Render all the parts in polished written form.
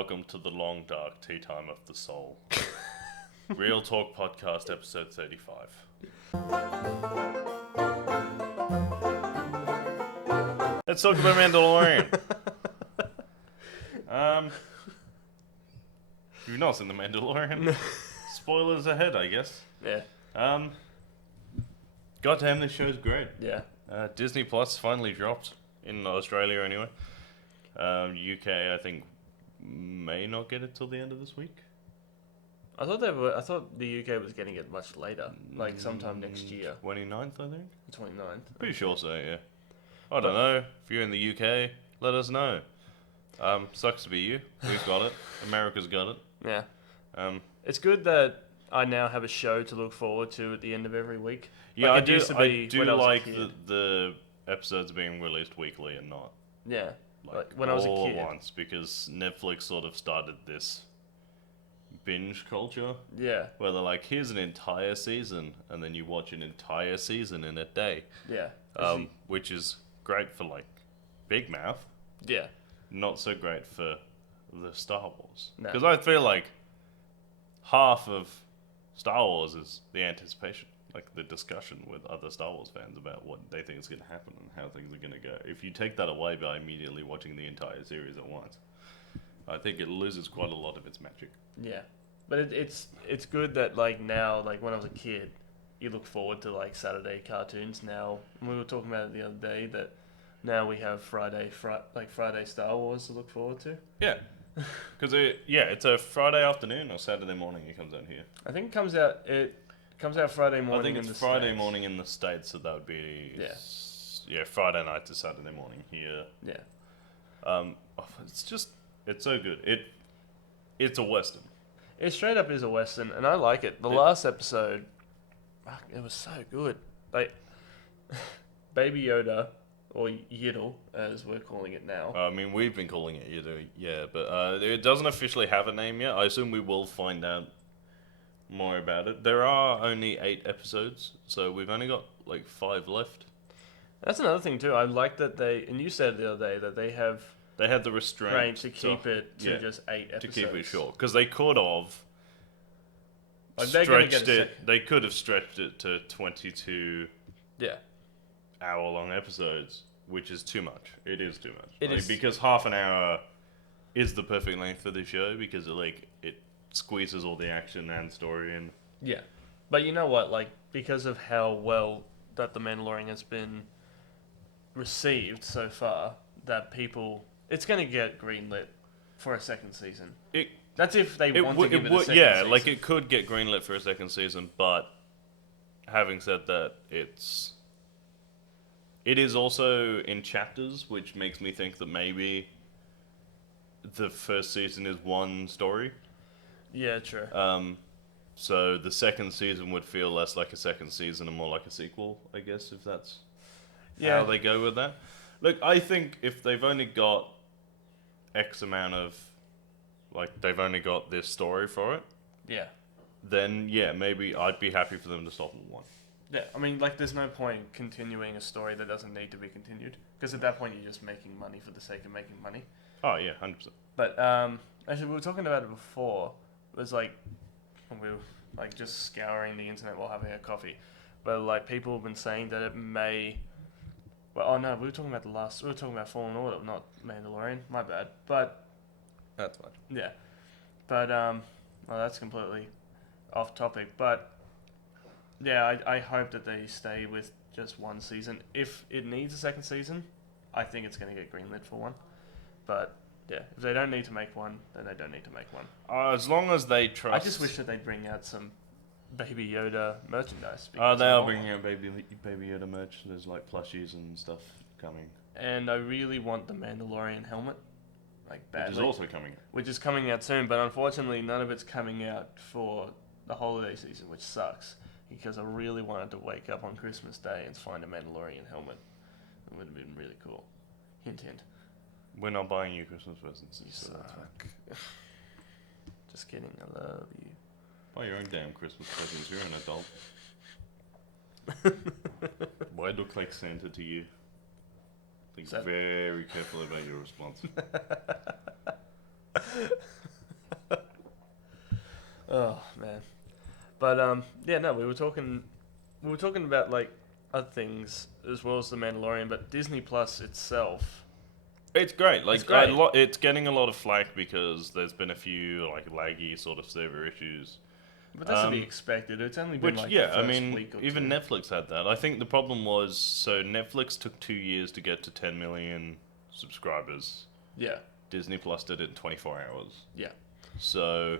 Welcome to the long dark tea time of the soul. Real Talk Podcast, episode 35. Let's talk about Mandalorian. You've not seen the Mandalorian? Spoilers ahead, I guess. Yeah. Goddamn, this show's great. Yeah. Disney Plus finally dropped in Australia anyway. UK, I think, may not get it till the end of this week. I thought the UK was getting it much later, like sometime next year. 29th, I think. 29th. Pretty sure so, yeah. I don't know. If you're in the UK, let us know. Sucks to be you. We've got it. America's got it. Yeah. It's good that I now have a show to look forward to at the end of every week. Yeah, like I do like the episodes being released weekly and not like when I was a kid. Once, because Netflix sort of started this binge culture. Yeah. Where they're like, here's an entire season, and then you watch an entire season in a day. Yeah. Which is great for like Big Mouth. Yeah. Not so great for the Star Wars. No. Because I feel like half of Star Wars is the anticipation. Like the discussion with other Star Wars fans about what they think is going to happen and how things are going to go. If you take that away by immediately watching the entire series at once, I think it loses quite a lot of its magic. Yeah. But it's good that like now, like when I was a kid, you look forward to like Saturday cartoons now. We were talking about it the other day that now we have Friday Star Wars to look forward to. Yeah. Because it's a Friday afternoon or Saturday morning it comes out here. I think it comes out Friday morning. I think in it's the Friday States. morning in the States, so that would be Yeah, Friday night to Saturday morning here. Yeah. It's so good. It's a Western. It straight up is a Western, and I like it. The last episode, it was so good. Like, Baby Yoda, or Yiddle, as we're calling it now. I mean, we've been calling it Yiddle, yeah, but it doesn't officially have a name yet. I assume we will find out more about it. There are only 8 episodes, so we've only got like 5 left. That's another thing too. I like that and you said the other day that they had the restraint to keep it to just 8 episodes. To keep it short, because they could have They could have stretched it to 22 hour-long episodes, which is too much. It is too much. It is. Because half an hour is the perfect length for the show, because it squeezes all the action and story in. Yeah. But you know what? Like, because of how well that The Mandalorian has been received so far, that it's going to get greenlit for a second season. That's if they want to give it a second season. Like it could get greenlit for a second season, but having said that, it is also in chapters, which makes me think that maybe the first season is one story. Yeah, true. So the second season would feel less like a second season and more like a sequel, I guess, if that's how they go with that. Look, I think if they've only got X amount of, like, they've only got this story for it, then, maybe I'd be happy for them to stop at 1. Yeah, I mean, like, there's no point continuing a story that doesn't need to be continued, because at that point you're just making money for the sake of making money. Oh, yeah, 100%. But, actually, we were talking about it before. It was like, we were, like, just scouring the internet while having a coffee. But, like, people have been saying that it may... Well, oh, no, we were talking about Fallen Order, not Mandalorian. My bad. But... That's fine. Yeah. But, well, that's completely off topic. But, yeah, I hope that they stay with just one season. If it needs a second season, I think it's going to get greenlit for one. But... Yeah, if they don't need to make one, then they don't need to make one. As long as they trust... I just wish that they'd bring out some Baby Yoda merchandise. They are bringing out Baby Yoda merch. There's like plushies and stuff coming. And I really want the Mandalorian helmet, like badly. Which is also coming. Which is coming out soon, but unfortunately none of it's coming out for the holiday season, which sucks. Because I really wanted to wake up on Christmas Day and find a Mandalorian helmet. It would have been really cool. Hint, hint. We're not buying you Christmas presents. You suck. Just kidding, I love you. Buy your own damn Christmas presents, you're an adult. Why look like Santa to you? Think very carefully about your response. Oh man. But yeah, no, we were talking about like other things as well as the Mandalorian, but Disney Plus itself, It's great. it's Like great. it's getting a lot of flack because there's been a few like laggy sort of server issues. But that's to be expected. It's only been Which, like the yeah, I first mean, week or even two. Netflix had that. I think the problem was so Netflix took 2 years to get to 10 million subscribers. Yeah, Disney Plus did it in 24 hours. yeah, So,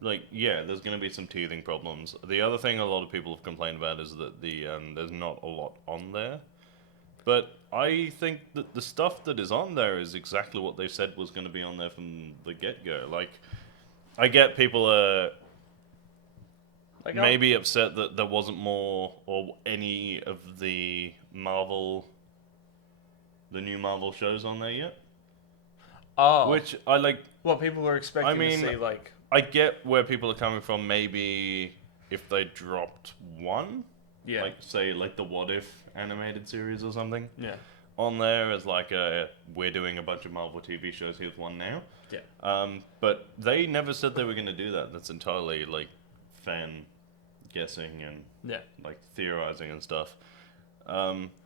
like, yeah, there's going to be some teething problems. The other thing a lot of people have complained about is that there's not a lot on there. But I think that the stuff that is on there is exactly what they said was going to be on there from the get go. Like, I get people like maybe upset that there wasn't more or any of the new Marvel shows on there yet. oh, Which I like. what people were expecting I mean, to see, like, I get where people are coming from. Maybe if they dropped one, yeah, like say like the What If animated series or something yeah, on there as like we're doing a bunch of Marvel TV shows. Here's one now. yeah, But they never said they were going to do that. That's entirely like fan guessing and yeah, like theorizing and stuff.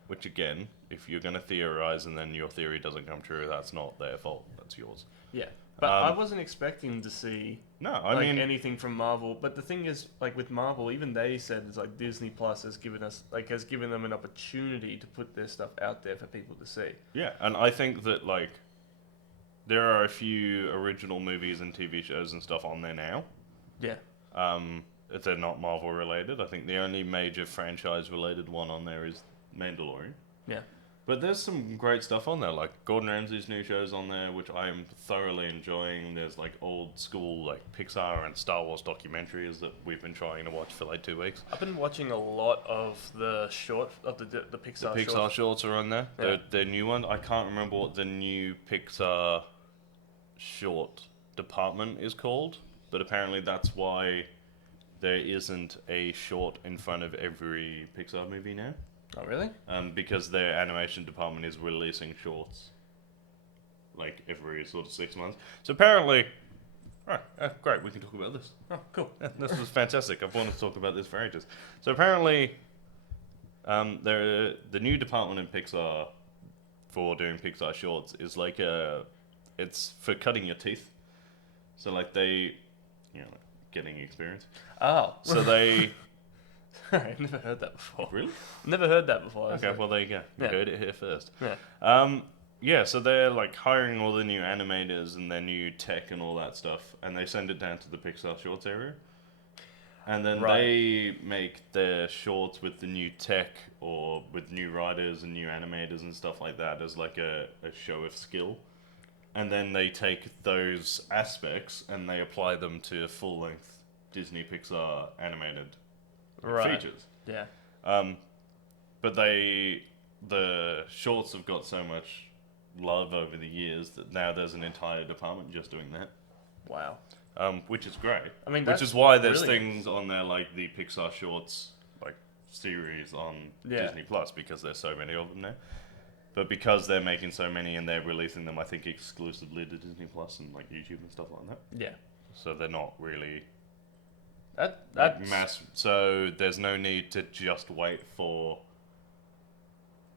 Which again, if you're going to theorize and then your theory doesn't come true, that's not their fault. That's yours. yeah. But I wasn't expecting to see No, I like mean, anything from Marvel. But the thing is, like with Marvel, even they said it's like Disney Plus has given them an opportunity to put their stuff out there for people to see. yeah, and I think that like there are a few original movies and TV shows and stuff on there now. Yeah, If they're not Marvel related, I think the only major franchise related one on there is Mandalorian. yeah, But there's some great stuff on there, like Gordon Ramsay's new shows on there, which I am thoroughly enjoying. There's like old school like Pixar and Star Wars documentaries that we've been trying to watch for like 2 weeks. I've been watching a lot of the Pixar. The Pixar shorts are on there. Yeah. They're new one. I can't remember what the new Pixar short department is called, but apparently that's why there isn't a short in front of every Pixar movie now. Oh really? Because their animation department is releasing shorts like every sort of 6 months. So apparently, great, we can talk about this. Oh cool. Yeah, this was fantastic. I've wanted to talk about this for ages. So apparently, the new department in Pixar for doing Pixar shorts is like it's for cutting your teeth. So like they, like getting experience. Oh. So they. I've never heard that before. Really? Never heard that before. Okay, well there you go. You Yeah. heard it here first. Yeah. Yeah, so they're like hiring all the new animators and their new tech and all that stuff, and they send it down to the Pixar Shorts area. And then Right. they make their shorts with the new tech or with new writers and new animators and stuff like that as like a show of skill. And then they take those aspects and they apply them to full length Disney Pixar animated Right. features. Yeah. But the shorts have got so much love over the years that now there's an entire department just doing that. Wow. Which is great. I mean, which that's is why there's brilliant. things on there like the Pixar shorts like series on Yeah. Disney Plus because there's so many of them now. But because they're making so many and they're releasing them, I think exclusively to Disney Plus and like YouTube and stuff like that. Yeah. So they're not really That's like mass. So there's no need to just wait for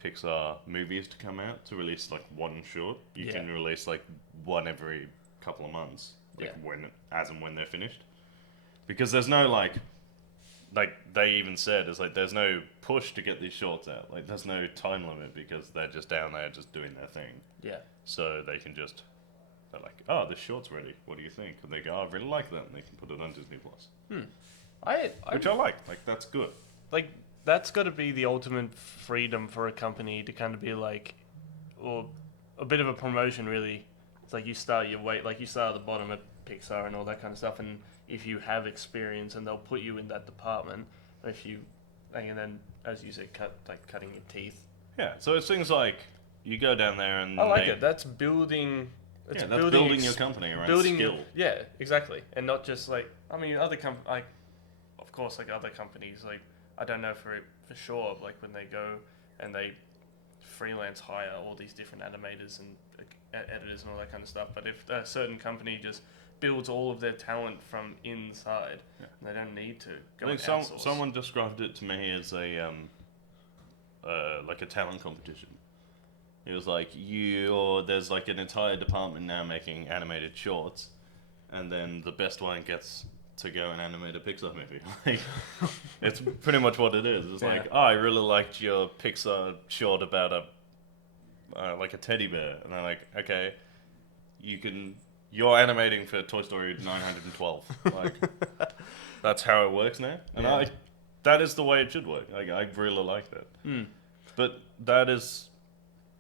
Pixar movies to come out to release like one short. You can release like one every couple of months, like as and when they're finished. Because there's no like they even said it's like there's no push to get these shorts out. Like there's no time limit because they're just down there just doing their thing. Yeah. So they can just they're like, oh, this short's ready. What do you think? And they go, oh, I really like that, and they can put it on Disney Plus. Which I like. Like that's good. Like that's got to be the ultimate freedom for a company to kind of be like, or a bit of a promotion really. It's like you start at the bottom at Pixar and all that kind of stuff, and if you have experience, and they'll put you in that department. And then as you said, cutting your teeth. Yeah. So it's things like you go down there and I like it. That's building. That's building your company around skill. Yeah, exactly, and not just like of course, like other companies, like I don't know for sure, like when they go and they freelance hire all these different animators editors and all that kind of stuff. But if a certain company just builds all of their talent from inside, they don't need to go and outsource. Someone described it to me as a like a talent competition. It was like there's like an entire department now making animated shorts, and then the best one gets to go and animate a Pixar movie. Like, it's pretty much what it is. It's like, I really liked your Pixar short about a teddy bear, and they're like, okay, you're animating for Toy Story 912. Like, that's how it works now, and that is the way it should work. Like, I really like that. But that is,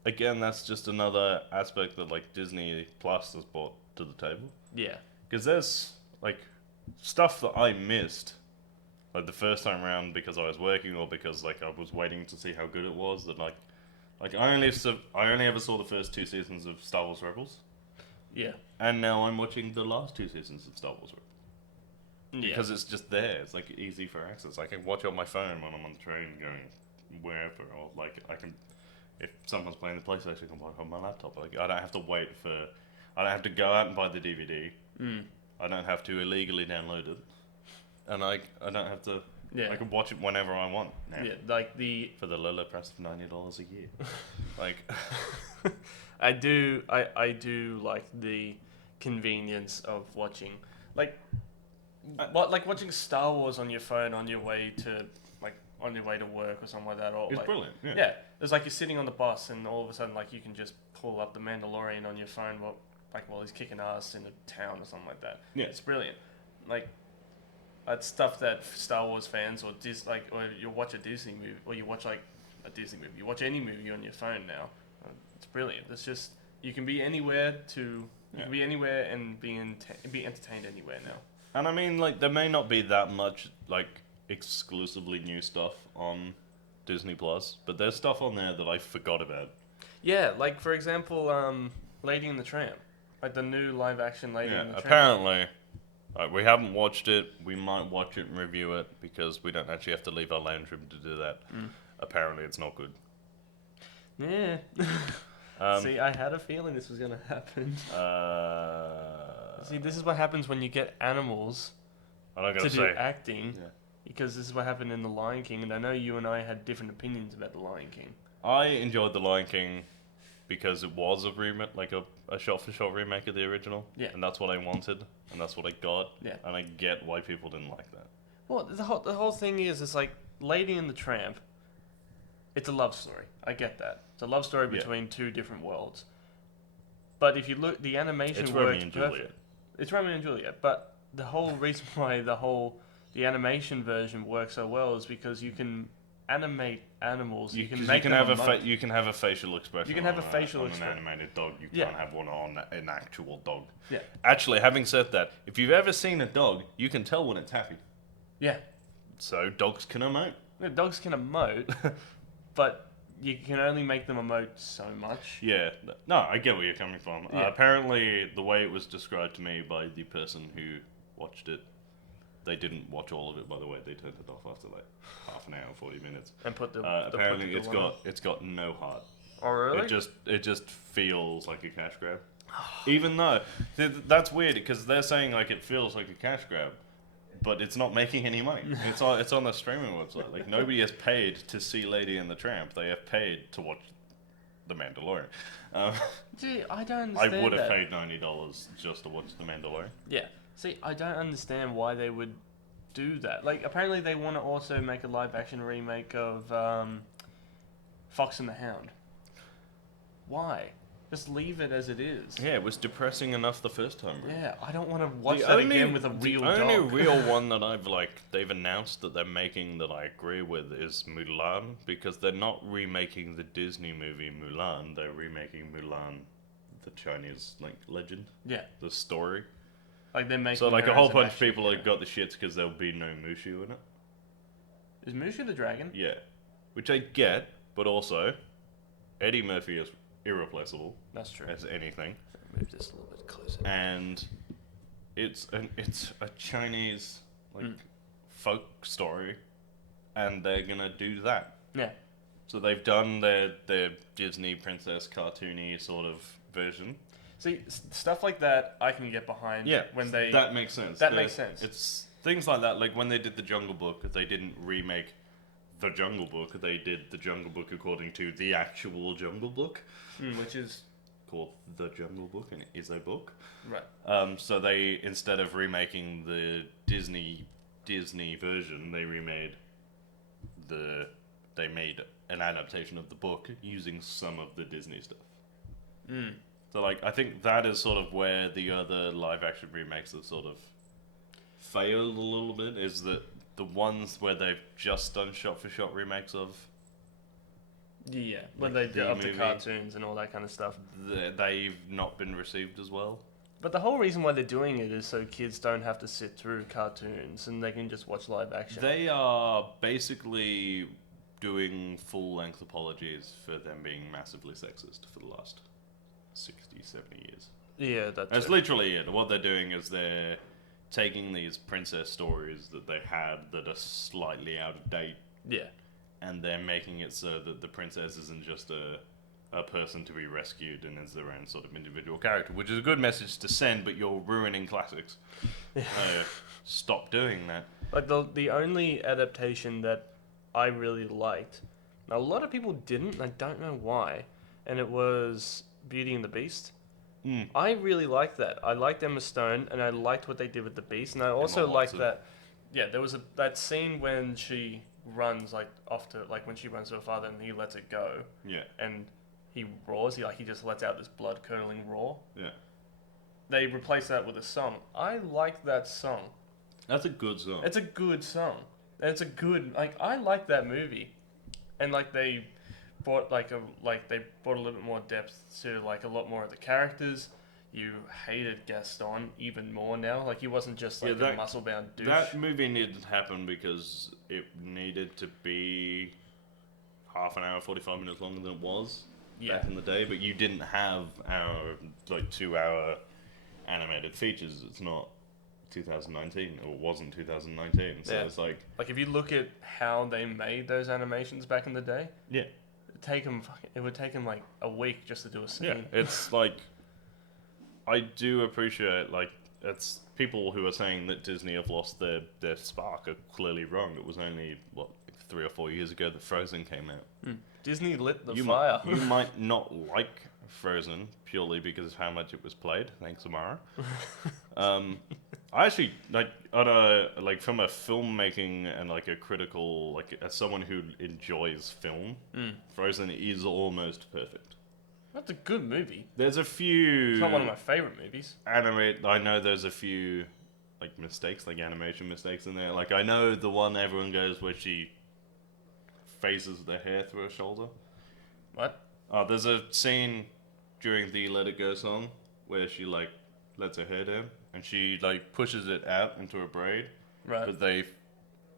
again, that's just another aspect that like Disney Plus has brought to the table. Yeah, because there's like stuff that I missed, like the first time around because I was working or because like I was waiting to see how good it was. That like I only ever saw the first 2 seasons of Star Wars Rebels. Yeah, and now I'm watching the last 2 seasons of Star Wars Rebels. Yeah, because it's just there. It's like easy for access. I can watch it on my phone when I'm on the train going wherever, or like I can, if someone's playing the PlayStation, I can watch it on my laptop. Like I don't have to I don't have to go out and buy the DVD. I don't have to illegally download it, and I don't have to. Yeah. I can watch it whenever I want now. Yeah, like for the low price of $90 a year. Like, I do like the convenience of watching, like watching Star Wars on your phone on your way to work or something like that. Or it's like, brilliant. Yeah. Yeah, it's like you're sitting on the bus and all of a sudden like you can just pull up the Mandalorian on your phone while he's kicking ass in a town or something like that. Yeah, it's brilliant. Like, that's stuff that Star Wars fans or you watch a Disney movie, or you watch like a Disney movie, you watch any movie on your phone now. It's brilliant. It's just you can be anywhere and be entertained anywhere now. And I mean, like, there may not be that much like exclusively new stuff on Disney Plus, but there's stuff on there that I forgot about. Yeah, like for example, Lady and the Tramp. Like the new live action Lady and the Tramp. Apparently, we haven't watched it. We might watch it and review it because we don't actually have to leave our lounge room to do that. Apparently, it's not good. Yeah. See, I had a feeling this was going to happen. See, this is what happens when you get animals to do acting. Yeah. Because this is what happened in The Lion King, and I know you and I had different opinions about The Lion King. I enjoyed The Lion King because it was a remake, like a shot-for-shot remake of the original. Yeah. And that's what I wanted, and that's what I got. Yeah. And I get why people didn't like that. Well, the whole thing is, it's like Lady and the Tramp. It's a love story. I get that. It's a love story between two different worlds. But if you look, the animation works perfect. It's Romeo and Juliet. But the whole reason why the animation version works so well is because you can animate animals. You can have a facial expression. You can have a facial expression on an animated dog. You can't have one on an actual dog. Yeah. Actually, having said that, if you've ever seen a dog, you can tell when it's happy. Yeah. So dogs can emote. Yeah, dogs can emote, but you can only make them emote so much. Yeah. No, I get where you're coming from. Yeah. Apparently, the way it was described to me by the person who watched it, they didn't watch all of it, by the way. They turned it off after like half an hour, 40 minutes. And put the apparently it's got no heart. Oh really? It just feels like a cash grab. Even though that's weird because they're saying like it feels like a cash grab, but it's not making any money. It's on the streaming website. Like nobody has paid to see Lady and the Tramp. They have paid to watch The Mandalorian. Gee, I don't understand. I would have paid $90 just to watch The Mandalorian. Yeah. See, I don't understand why they would do that. Like, apparently they want to also make a live-action remake of Fox and the Hound. Why? Just leave it as it is. Yeah, it was depressing enough the first time. Really. Yeah, I don't want to watch that again with a real dog. The only real one that they've announced that they're making that I agree with is Mulan, because they're not remaking the Disney movie Mulan. They're remaking Mulan, the Chinese legend. Yeah. The story. Like they're making. So a whole bunch of people have got the shits because there'll be no Mushu in it. Is Mushu the dragon? Yeah, which I get, but also Eddie Murphy is irreplaceable. That's true. As anything. Move this a little bit closer. And it's a Chinese folk story, and they're gonna do that. Yeah. So they've done their Disney princess cartoony sort of version. See, stuff like that I can get behind. Yeah, when they that makes sense. That makes sense. It's things like that. Like when they did the Jungle Book, they didn't remake the Jungle Book. They did the Jungle Book according to the actual Jungle Book, which is called the Jungle Book, and it is a book. Right. So they, instead of remaking the Disney version, they made an adaptation of the book using some of the Disney stuff. So like I think that is sort of where the other live action remakes have sort of failed a little bit, is that the ones where they've just done shot for shot remakes of when they did the cartoons and all that kind of stuff, they've not been received as well. But the whole reason why they're doing it is so kids don't have to sit through cartoons and they can just watch live action. They are basically doing full-length apologies for them being massively sexist for the last 60, 70 years. Yeah, that's literally it. What they're doing is they're taking these princess stories that they had that are slightly out of date. Yeah. And they're making it so that the princess isn't just a person to be rescued and is their own sort of individual character, which is a good message to send, but you're ruining classics. Stop doing that. Like the only adaptation that I really liked, a lot of people didn't, and I don't know why, and it was Beauty and the Beast. I really liked that. I liked Emma Stone, and I liked what they did with the Beast, and I also liked that. Yeah, there was that scene when she runs when she runs to her father and he lets it go. Yeah. And he roars. He just lets out this blood curdling roar. Yeah. They replaced that with a song. I liked that song. That's a good song. It's a good song. And it's a good I like that movie, and they brought a little bit more depth to a lot more of the characters. You hated Gaston even more now. He wasn't just a muscle-bound douche. That movie needed to happen because it needed to be half an hour, 45 minutes longer than it was back in the day. But you didn't have our 2-hour animated features. It's not 2019, or it wasn't 2019. So it's if you look at how they made those animations back in the day, it would take them a week just to do a scene. Yeah, it's I do appreciate, it's people who are saying that Disney have lost their spark are clearly wrong. It was only, 3 or 4 years ago that Frozen came out. Disney lit the fire. You might not like Frozen purely because of how much it was played. Thanks, Amara. I actually, from a filmmaking and, a critical, as someone who enjoys film, Frozen is almost perfect. That's a good movie. There's a few... It's not one of my favourite movies. I know there's a few, mistakes, animation mistakes in there. I know the one everyone goes where she phases the hair through her shoulder. What? There's a scene during the Let It Go song where she, lets her hair down and she, pushes it out into a braid. Right. But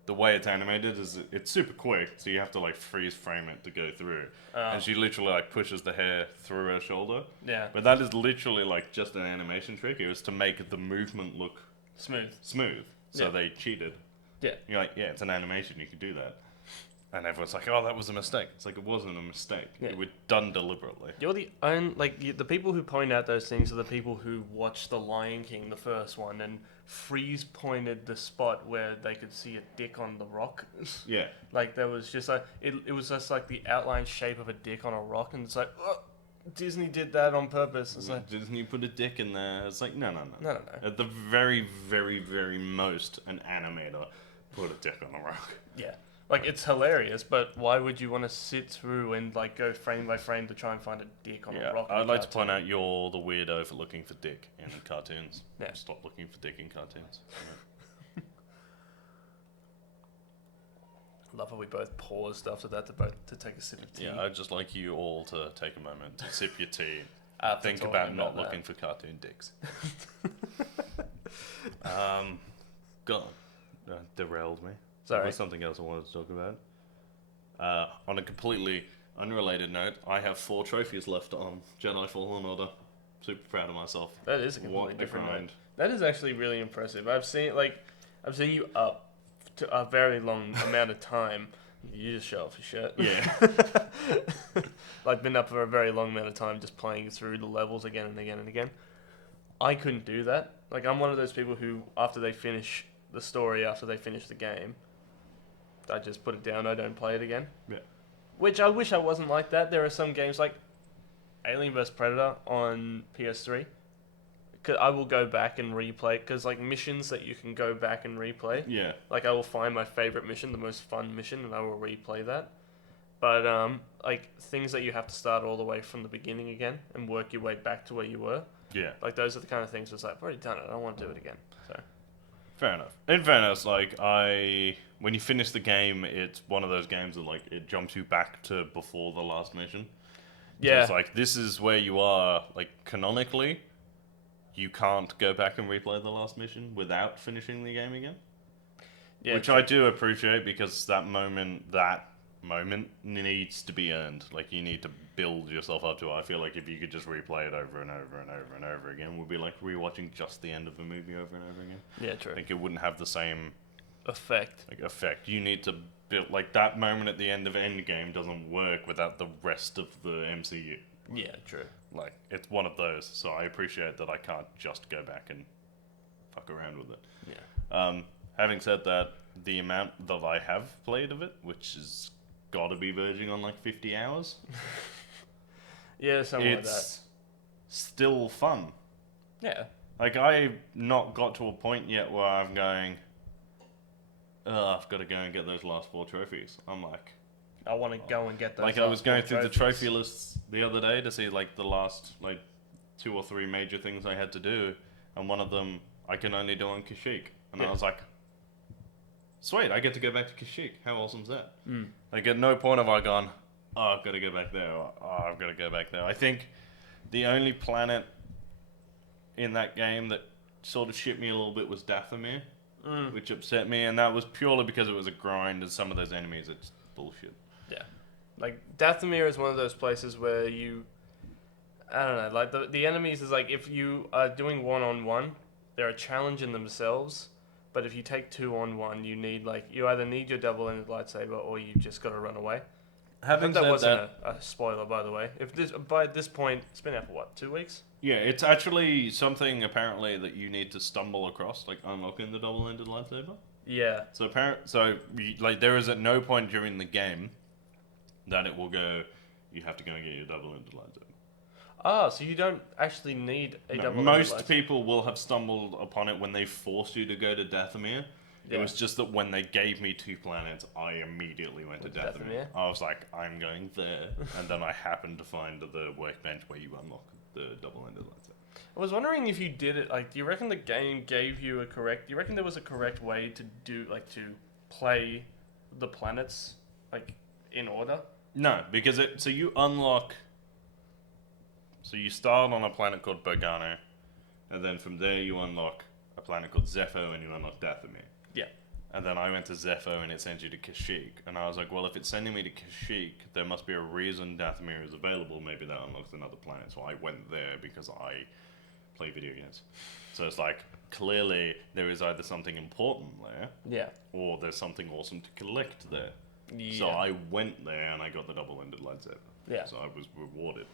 the way it's animated is it's super quick, so you have to freeze frame it to go through. And she literally pushes the hair through her shoulder. Yeah. But that is literally just an animation trick. It was to make the movement look smooth. So they cheated. Yeah. You're it's an animation, you could do that. And everyone's oh, that was a mistake. It's it wasn't a mistake. Yeah. It was done deliberately. You're the the people who point out those things are the people who watched The Lion King, the first one, and freeze pointed the spot where they could see a dick on the rock. Yeah. There was just it was just the outline shape of a dick on a rock, and it's oh, Disney did that on purpose. It's Disney put a dick in there. It's no. No. At the very, very, very most, an animator put a dick on a rock. Yeah. It's hilarious, but why would you want to sit through and go frame by frame to try and find a dick on a rock? I'd like to point out you're the weirdo for looking for dick in cartoons. Yeah. Stop looking for dick in cartoons. Yeah. Love how we both paused after that to take a sip of tea. Yeah, I'd just like you all to take a moment to sip your tea. Think talking about not about looking for cartoon dicks. God, derailed me. Sorry. There was something else I wanted to talk about. On a completely unrelated note, I have 4 trophies left on Jedi Fallen Order. Super proud of myself. That is a completely What different grind. note. That is actually really impressive. I've seen you up to a very long amount of time. You just show off your shirt. Yeah. Like, been up for a very long amount of time just playing through the levels again and again and again. I couldn't do that. Like, I'm one of those people who, after they finish the story, after they finish the game, I just put it down. I don't play it again. Yeah. Which I wish I wasn't like that. There are some games like Alien vs Predator on PS3. I will go back and replay it because like missions that you can go back and replay. Yeah. Like I will find my favorite mission, the most fun mission, and I will replay that. But like things that you have to start all the way from the beginning again and work your way back to where you were. Yeah. Like those are the kind of things. It's like I've already done it. I don't want to do it again. So. Fair enough. In fairness, like when you finish the game, it's one of those games that like it jumps you back to before the last mission. So Yeah. it's like this is where you are. Like canonically, you can't go back and replay the last mission without finishing the game again. Yeah. Which I do appreciate because that moment needs to be earned. Like you need to build yourself up to it. I feel like if you could just replay it over and over and over and over again, it would be like rewatching just the end of a movie over and over again. Yeah, true. I think it wouldn't have the same effect. You need to build like that moment at the end of Endgame doesn't work without the rest of the MCU. Yeah, true. Like it's one of those. So I appreciate that I can't just go back and fuck around with it. Yeah. Having said that, the amount that I have played of it, which has got to be verging on like 50 hours. Yeah, something like that. It's still fun. Yeah. Like, I've not got to a point yet where I'm going, I've got to go and get those last 4 trophies. I'm like... I want to go and get those Like, I was going through trophies. the trophy lists the other day to see, like, the last, like, 2 or 3 major things I had to do. And one of them, I can only do on Kashyyyk. And I was like, sweet, I get to go back to Kashyyyk. How awesome's that? Mm. Like, at no point have I gone, I've got to go back there. Or, I've got to go back there. I think the only planet in that game that sort of shit me a little bit was Dathomir, which upset me. And that was purely because it was a grind and some of those enemies, it's bullshit. Yeah. Like, Dathomir is one of those places where you... I don't know, like, the enemies is like, if you are doing one-on-one, they're a challenge in themselves, but if you take 2-on-1, you need, like, you either need your double-ended lightsaber or you just got to run away. Having that said wasn't a spoiler, by the way. By this point, it's been out for, what, 2 weeks? Yeah, it's actually something, apparently, that you need to stumble across, like, unlocking the double-ended lightsaber. Yeah. Like, there is at no point during the game that it will go, you have to go and get your double-ended lightsaber. Ah, so you don't actually need a double-ended lightsaber. Most people will have stumbled upon it when they forced you to go to Dathomir. Yeah. It was just that when they gave me 2 planets, I immediately went to Dathomir. I was like, I'm going there. And then I happened to find the workbench where you unlock the double-ended lightsaber. I was wondering if you did it, like, do you reckon the game gave you do you reckon there was a correct way to do, like, to play the planets, like, in order? No, because so you unlock... So you start on a planet called Bogano, and then from there you unlock a planet called Zepho, and you unlock Dathomir. Yeah. And then I went to Zepho, and it sends you to Kashyyyk. And I was like, well, if it's sending me to Kashyyyk, there must be a reason Dathomir is available. Maybe that unlocks another planet. So I went there because I play video games. So it's like, clearly there is either something important there, yeah, or there's something awesome to collect there. Yeah. So I went there, and I got the double-ended lightsaber. Yeah. So I was rewarded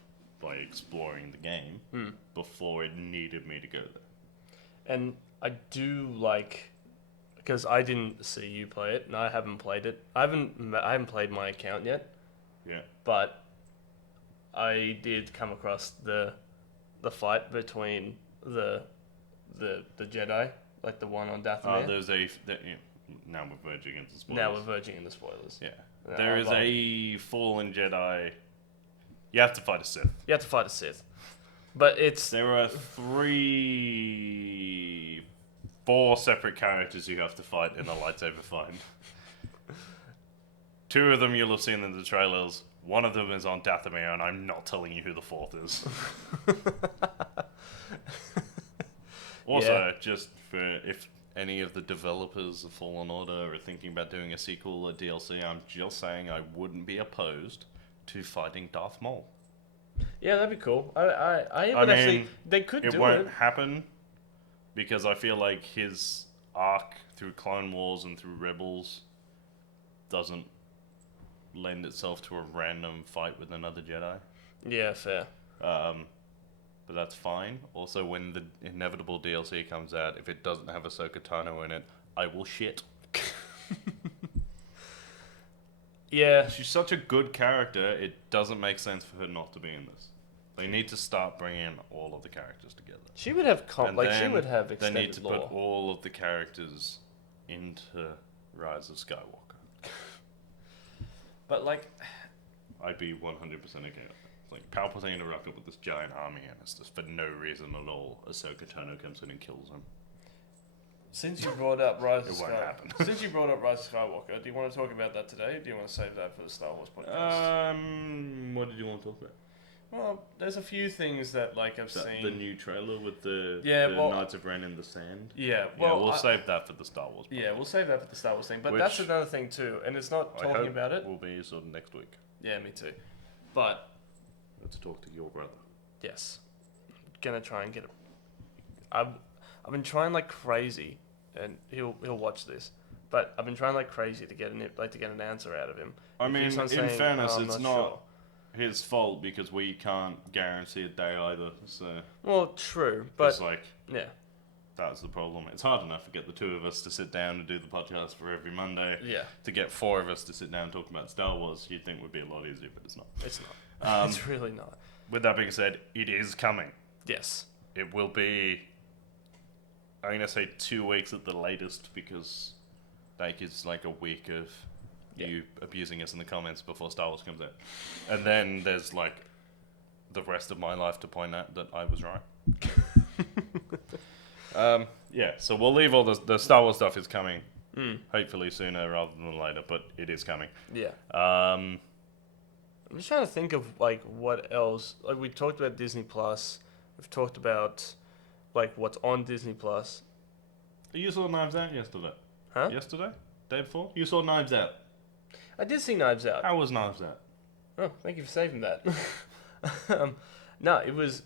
by exploring the game before it needed me to go there. And I do like, because I didn't see you play it, and I haven't played it. I haven't played my account yet. Yeah. But I did come across the fight between the Jedi, like the one on Dathomir. Now we're verging into spoilers. Now we're verging into spoilers. Yeah. There is a fallen Jedi. You have to fight a Sith. You have to fight a Sith. But there are 4 separate characters you have to fight in a lightsaber fight. 2 of them you'll have seen in the trailers. One of them is on Dathomir, and I'm not telling you who the 4th is. Also, just for if any of the developers of Fallen Order are thinking about doing a sequel or DLC, I'm just saying I wouldn't be opposed to fighting Darth Maul. Yeah, that'd be cool. They could do it. It won't happen because I feel like his arc through Clone Wars and through Rebels doesn't lend itself to a random fight with another Jedi. Yeah, fair. But that's fine. Also, when the inevitable DLC comes out, if it doesn't have Ahsoka Tano in it, I will shit. Yeah. She's such a good character, it doesn't make sense for her not to be in this. They need to start bringing all of the characters together. She would have she would have extended they need to lore. put all of the characters into Rise of Skywalker. But like, I'd be 100% okay with that. Like, Palpatine erupted with this giant army, and it's just for no reason at all. Ahsoka Tano comes in and kills him. since you brought up Rise of It won't Skywalker, happen. since you brought up Rise of Skywalker, do you want to talk about that today? Or do you want to save that for the Star Wars podcast? What did you want to talk about? Well, there's a few things that like I've seen. The new trailer with the well, Knights of Ren in the sand. Yeah, well, we'll save that for the Star Wars podcast. Yeah, we'll save that for the Star Wars thing. But Which that's another thing too, and it's not talking about it. Will be sort of next week. Yeah, me too. But Let's talk to your brother. yes, gonna try and get it. I've been trying like crazy, and he'll watch this. But I've been trying like crazy to get an answer out of him. I mean, in fairness, "Oh, it's I'm not sure." his fault because we can't guarantee a day either. So Well, true, but it's like yeah, that's the problem. It's hard enough to get the two of us to sit down and do the podcast for every Monday. yeah, To get four of us to sit down and talk about Star Wars, you'd think would be a lot easier, but it's not. it's not. It's really not. With that being said, it is coming. Yes. It will be, I'm going to say 2 weeks at the latest because like it's like a week of you abusing us in the comments before Star Wars comes out. And then there's like the rest of my life to point out that I was right. Yeah, so we'll leave all the Star Wars stuff is coming. Hopefully sooner rather than later, but it is coming. Yeah. Um, I'm just trying to think of like what else. Like we talked about Disney Plus. We've talked about like what's on Disney Plus. you saw Knives Out yesterday. Huh? Yesterday? Day before? You saw Knives Out. I did see Knives Out. How was Knives Out? Oh, thank you for saving that. No, it was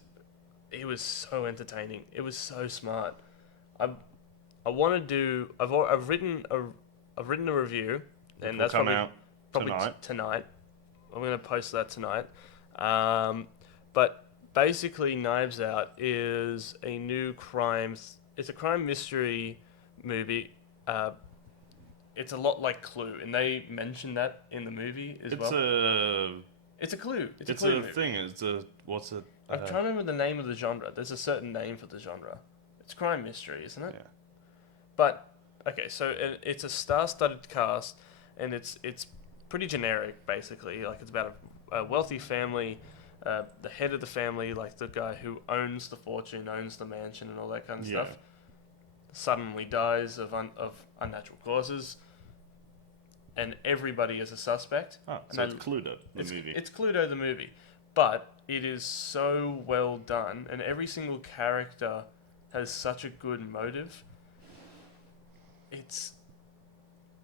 so entertaining. It was so smart. I want to do. I've written a review, and that's come out probably tonight. Tonight. I'm gonna post that tonight. But basically, Knives Out is a new It's a crime mystery movie. It's a lot like Clue, and they mention that in the movie as well. It's a Clue. It's a Clue movie. thing. It's a what's it? I'm trying to remember the name of the genre. There's a certain name for the genre. It's crime mystery, isn't it? Yeah. But okay, so it's a star-studded cast, and it's pretty generic, basically. Like it's about a wealthy family, the head of the family, like the guy who owns the fortune, owns the mansion, and all that kind of stuff, suddenly dies of unnatural causes, and everybody is a suspect. Oh, so it's Cluedo, the movie. It's Cluedo, the movie. But it is so well done, and every single character has such a good motive.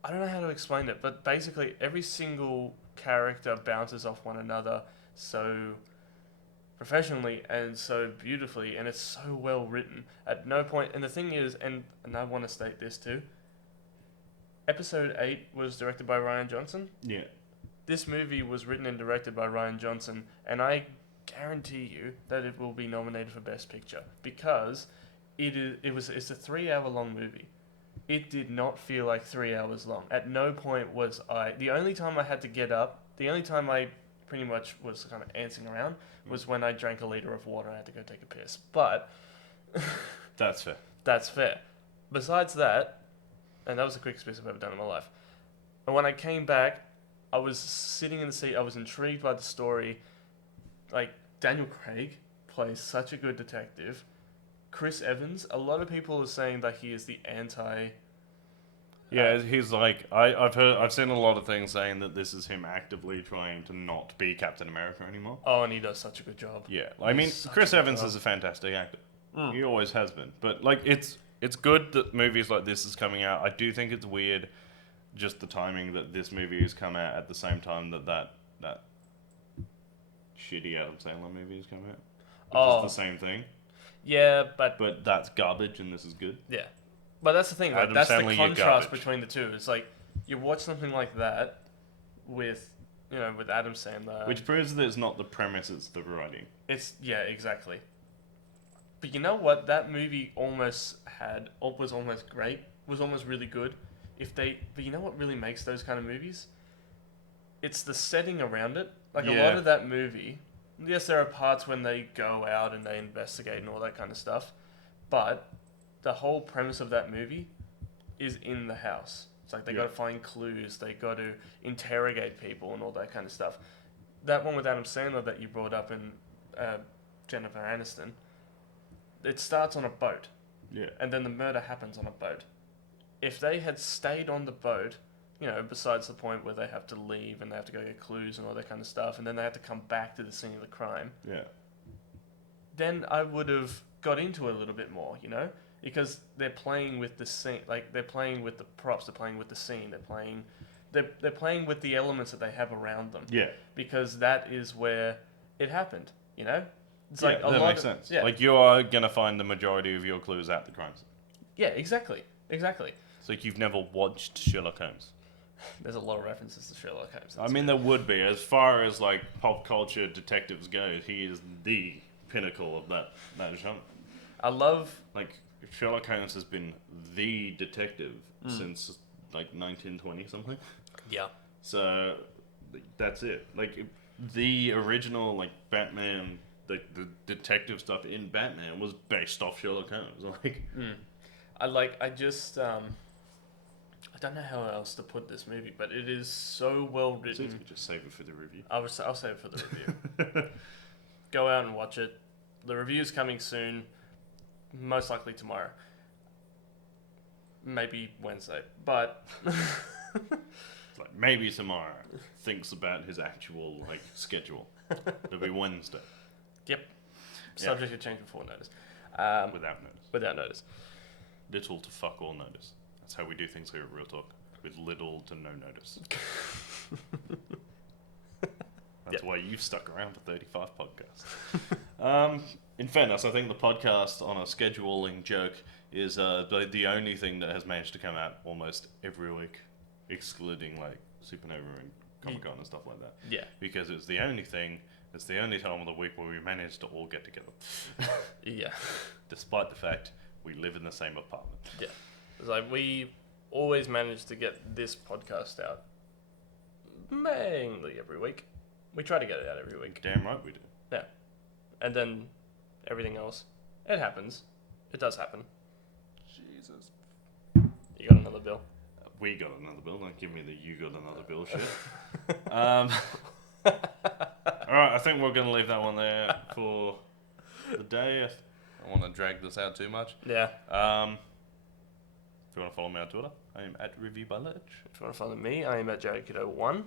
I don't know how to explain it, but basically every single character bounces off one another so professionally and so beautifully, and it's so well written. At no point, and the thing is, and I want to state this too, Episode 8 was directed by Rian Johnson. Yeah. This movie was written and directed by Rian Johnson, and I guarantee you that it will be nominated for Best Picture because it's a 3-hour long movie. It did not feel like 3 hours long. At no point was the only time I had to get up, the only time I pretty much was kind of antsing around was when I drank a liter of water and I had to go take a piss. But That's fair. That's fair. Besides that, and that was the quickest piss I've ever done in my life. And when I came back, I was sitting in the seat. I was intrigued by the story. Like, Daniel Craig plays such a good detective. Chris Evans, a lot of people are saying that he is the anti... Yeah, he's like I've seen a lot of things saying that this is him actively trying to not be Captain America anymore. Oh, and he does such a good job. Yeah, I mean, Chris Evans is a fantastic actor. He always has been. But like, it's good that movies like this is coming out. I do think it's weird, just the timing that this movie has come out at the same time that shitty Adam Sandler movie is coming out. Which is the same thing. Yeah, but that's garbage and this is good. Yeah. But that's the thing, like, Adam that's Sandler, the contrast between the two. It's like, you watch something like that with with Adam Sandler. Which proves that it's not the premise, it's the writing. Exactly. But you know what? That movie was almost great, was almost really good. But you know what really makes those kind of movies? It's the setting around it. Like a lot of that movie, yes, there are parts when they go out and they investigate and all that kind of stuff, but the whole premise of that movie is in the house. It's like they got to find clues, they got to interrogate people and all that kind of stuff. That one with Adam Sandler that you brought up in Jennifer Aniston, it starts on a boat. Yeah. And then the murder happens on a boat. If they had stayed on the boat, besides the point where they have to leave and they have to go get clues and all that kind of stuff, and then they have to come back to the scene of the crime, then I would have got into it a little bit more, because they're playing with the scene, like they're playing with the props, they're playing with the scene, they're playing with the elements that they have around them. Yeah. Because that is where it happened, It's like that makes sense. Yeah. Like you are gonna find the majority of your clues at the crime scene. Yeah, exactly. It's like you've never watched Sherlock Holmes. There's a lot of references to Sherlock Holmes. I mean, there would be. As far as like pop culture detectives go, he is the pinnacle of that genre. I love Sherlock Holmes has been the detective since like 1920 something. Yeah. So that's it. Like the original Batman, the detective stuff in Batman was based off Sherlock Holmes. I don't know how else to put this movie, but it is so well written. So just save it for the review. I'll save it for the review. Go out and watch it. The review's coming soon, most likely tomorrow. Maybe Wednesday, but... maybe tomorrow. Thinks about his actual schedule. It'll be Wednesday. Yep. Subject to change before notice. Without notice. Little to fuck all notice. That's how we do things here at Real Talk, with little to no notice. That's why you've stuck around for 35 podcasts. In fairness, I think the podcast on a scheduling joke is the only thing that has managed to come out almost every week, excluding Supernova and Comic-Con and stuff like that. Yeah. Because it's the only time of the week where we managed to all get together. Yeah. Despite the fact we live in the same apartment. Yeah. It's we always manage to get this podcast out mainly every week. We try to get it out every week. Damn right we do. Yeah. And then everything else, it happens. It does happen. Jesus. You got another bill? We got another bill. Don't give me the you got another bill shit. Alright, I think we're going to leave that one there for the day. I don't want to drag this out too much. Yeah. If you want to follow me on Twitter, I am at Review by Ledge. If you want to follow me, I am at JaredKiddo1.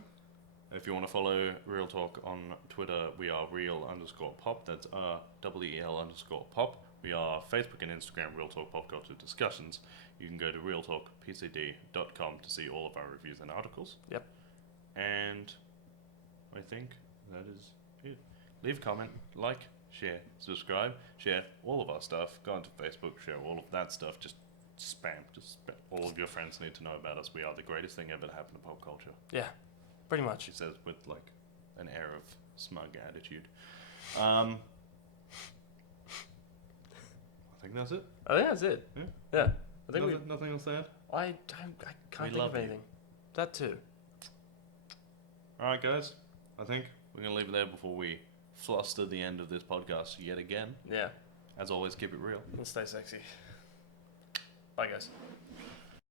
If you want to follow Real Talk on Twitter, we are real_pop. That's REL_pop. We are Facebook and Instagram, Real Talk Pop Culture Discussions. You can go to realtalkpcd.com to see all of our reviews and articles. Yep. And I think that is it. Leave a comment, like, share, subscribe, share all of our stuff. Go onto Facebook, share all of that stuff. Just spam. All of your friends need to know about us. We are the greatest thing ever to happen to pop culture. Yeah, pretty much. She says with an air of smug attitude. I think that's it. I think that's it. Yeah. I think nothing else to add? I can't think of anything. That too. Alright guys, I think we're going to leave it there before we fluster the end of this podcast yet again. Yeah. As always, keep it real. And stay sexy. Bye guys.